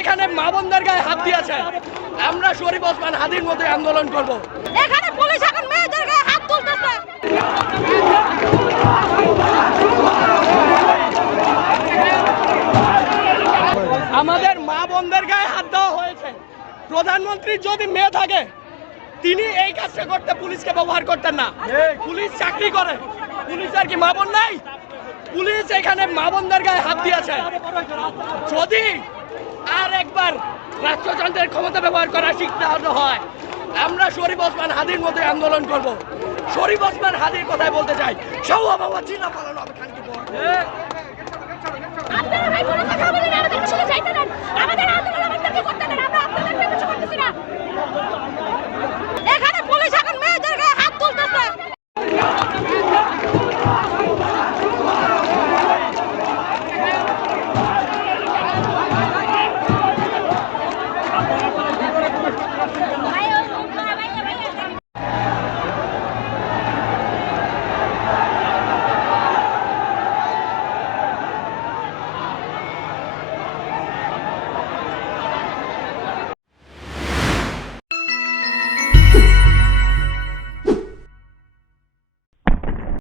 এখানে মা বোনদের গায়ে হাত দিয়েছে। আমরা শরীফ ওসমান হাদির মধ্যে আন্দোলন করব। এখানে পুলিশ এখন মেয়েদের গায়ে হাত তুলতেছে। আমাদের মা বোনদের গায়ে হাত দেওয়া হয়েছে। প্রধানমন্ত্রীর যদি মেয়ে থাকে তিনি এই কাজটা করতে পুলিশকে ব্যবহার করতেন না। পুলিশ চাকরি করে, পুলিশের কি মা বোন নাই? পুলিশ এখানে মা বোনদের গায়ে হাত দিয়েছে। যদি আর একবার রাষ্ট্রযন্ত্রের ক্ষমতা ব্যবহার করা শিখতে হয়, আমরা শরীফ ওসমান হাদির মধ্যে আন্দোলন করব। শরীফ ওসমান হাদির কথাই বলতে চাই। সৌ বাবা চিনা পালানো হবে খানকি পর। আপনারা ভাই কোনো কথা বলেন, আমাদের ছেলে যাইতে দেন।